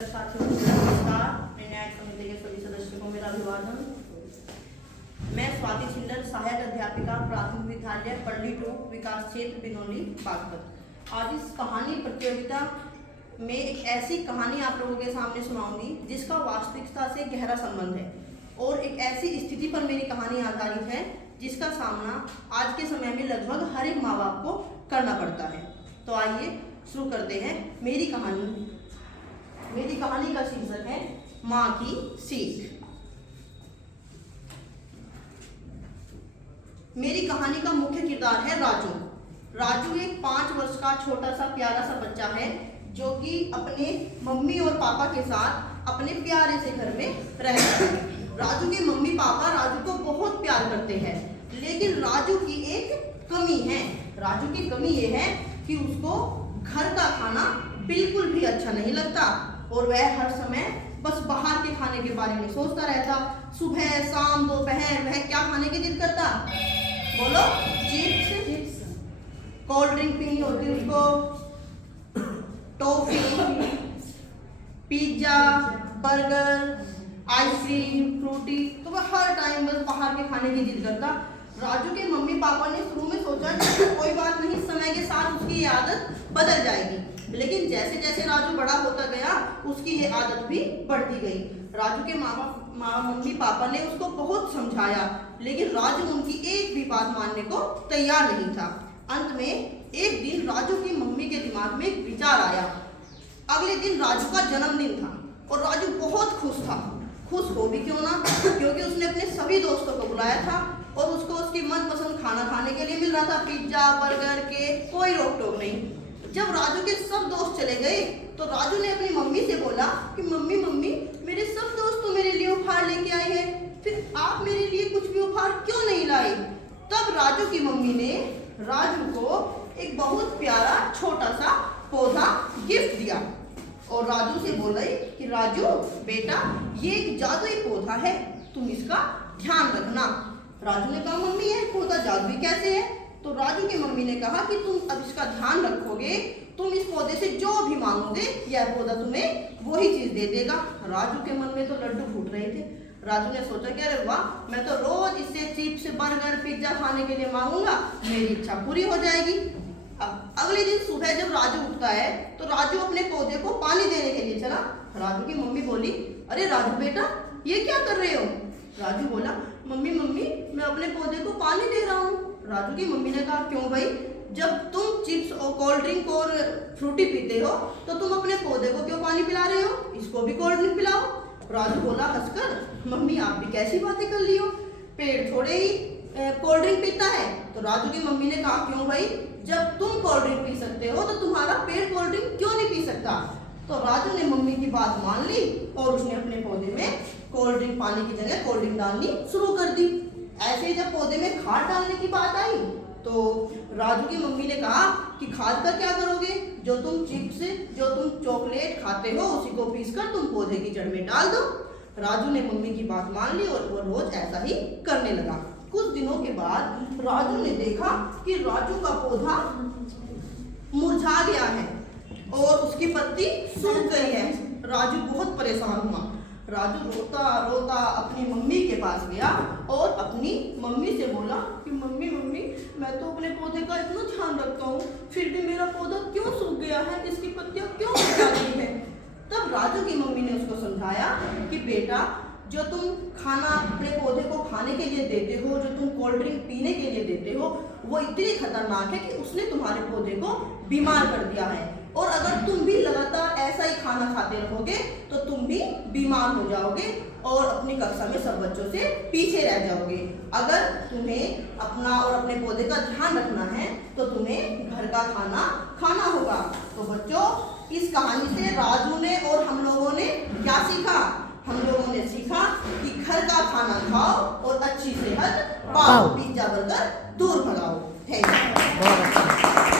साथियों नमस्कार। मैं न्याय समिति के सभी सदस्यों को मेरा अभिवादन। मैं स्वाति छिल्लर, सहायक अध्यापिका, प्राथमिक विद्यालय पल्ली 2 विकास क्षेत्र बिनौली बागपत। आज इस कहानी प्रतियोगिता में एक ऐसी कहानी आप लोगों के सामने सुनाऊंगी जिसका वास्तविकता से गहरा संबंध है और एक ऐसी स्थिति पर मेरी कहानी आधारित है जिसका सामना आज के समय में लगभग हर एक माँ बाप को करना पड़ता है। तो आइए शुरू करते हैं मेरी कहानी। मेरी कहानी का शीर्षक है माँ की सीख। मेरी कहानी का मुख्य किरदार है राजू। राजू एक 5 वर्ष का छोटा सा प्यारा सा बच्चा है जो कि अपने मम्मी और पापा के साथ अपने प्यारे से घर में रहता है। राजू के मम्मी पापा राजू को बहुत प्यार करते हैं, लेकिन राजू की एक कमी है। राजू की कमी ये है कि उसको घर का खाना बिल्कुल भी अच्छा नहीं लगता और वह हर समय बस बाहर के खाने के बारे में सोचता रहता। सुबह शाम दोपहर वह क्या खाने की जिद करता? बोलो। चिप्स, कोल्ड ड्रिंक पीनी होती उसको, toffee, pizza, burger, ice cream, Frooti. तो वह हर टाइम बस बाहर के खाने की जिद करता। राजू के मम्मी पापा ने शुरू में सोचा कि कोई बात नहीं, समय के साथ उसकी ये आदत बदल जाएगी, लेकिन जैसे जैसे राजू बड़ा होता गया उसकी ये आदत भी बढ़ती गई। राजू के मम्मी पापा ने उसको बहुत समझाया, लेकिन राजू उनकी एक भी बात मानने को तैयार नहीं था। अंत में एक दिन राजू की मम्मी के दिमाग में एक विचार आया। अगले दिन राजू का जन्मदिन था और राजू बहुत खुश था। खुश हो भी क्यों ना, क्योंकि उसने अपने सभी दोस्तों को बुलाया था और उसको उसकी मनपसंद खाना खाने के लिए मिल रहा था। पिज्जा, बर्गर, केक, कोई रोक टोक नहीं। जब राजू के सब दोस्त चले गए तो राजू ने अपनी मम्मी से बोला कि मम्मी मेरे सब दोस्त तो मेरे लिए उपहार लेके आए हैं, फिर आप मेरे लिए कुछ भी उपहार क्यों नहीं लाए? तब राजू की मम्मी ने राजू को एक बहुत प्यारा छोटा सा पौधा गिफ्ट दिया और राजू से बोला कि राजू बेटा, ये एक जादुई पौधा है, तुम इसका ध्यान रखना। राजू ने कहा मम्मी ये पौधा जादुई कैसे है? तो राजू की मम्मी ने कहा कि तुम अब इसका ध्यान रखोगे, तुम इस पौधे से जो भी मांगोगे यह पौधा तुम्हें वही चीज दे देगा। राजू के मन में तो लड्डू फूट रहे थे। राजू ने सोचा कि अरे वाह, मैं तो रोज इससे चिप्स, बर्गर, पिज्जा खाने के लिए मांगूंगा, मेरी इच्छा पूरी हो जाएगी। अब अगले दिन सुबह जब राजू उठता है तो राजू अपने पौधे को पानी देने के लिए चला। राजू की मम्मी बोली, अरे राजू बेटा ये क्या कर रहे हो? राजू बोला, मम्मी मैं अपने पौधे को पानी दे रहा हूँ। राजू की मम्मी ने कहा क्यों भाई, जब तुम चिप्स और कोल्ड ड्रिंक और फ्रूटी पीते हो तो तुम अपने पौधे को क्यों पानी पिला रहे हो? इसको भी कोल्ड ड्रिंक पिलाओ। राजू बोला हंसकर, मम्मी आप भी कैसी बातें कर ली हो, पेड़ थोड़े ही कोल्ड ड्रिंक पीता है। तो राजू की मम्मी ने कहा क्यों भाई, जब तुम कोल्ड ड्रिंक पी सकते हो तो तुम्हारा पेड़ कोल्ड ड्रिंक क्यों नहीं पी सकता? तो राजू ने मम्मी की बात मान ली और उसने अपने पौधे में कोल्ड ड्रिंक पानी की जगह कोल्ड ड्रिंक डालनी शुरू कर दी। ऐसे ही जब पौधे में खाद डालने की बात आई तो राजू की मम्मी ने कहा कि खाद का क्या करोगे, जो तुम चिप्स, जो तुम चॉकलेट खाते हो उसी को पीसकर तुम पौधे की जड़ में डाल दो। राजू ने मम्मी की बात मान ली और वो रोज ऐसा ही करने लगा। कुछ दिनों के बाद राजू ने देखा कि राजू का पौधा मुरझा गया है और उसकी पत्ती सूख गई है। राजू बहुत परेशान हुआ। राजू रोता रोता अपनी मम्मी के पास गया और अपनी मम्मी से बोला कि मम्मी मैं तो अपने पौधे का इतना ध्यान रखता हूँ, फिर भी मेरा पौधा क्यों सूख गया है, इसकी पत्तियां क्यों मुरझा गई है? तब राजू की मम्मी ने उसको समझाया कि बेटा, जो तुम खाना अपने पौधे को खाने के लिए देते हो, जो तुम कोल्ड ड्रिंक पीने के लिए देते हो, वो इतनी खतरनाक है कि उसने तुम्हारे पौधे को बीमार कर दिया है और अगर तुम भी लगातार ऐसा ही खाना खाते रहोगे तो तुम भी बीमार हो जाओगे और अपनी कक्षा में सब बच्चों से पीछे रह जाओगे। अगर तुम्हें अपना और अपने पौधे का ध्यान रखना है तो तुम्हें घर का खाना खाना होगा। तो बच्चों, इस कहानी से राजू ने और हम लोगों ने क्या सीखा? हम लोगों ने सीखा कि घर का खाना खाओ और अच्छी सेहत पाओ, पिज्जा बर्गर दूर भगाओ।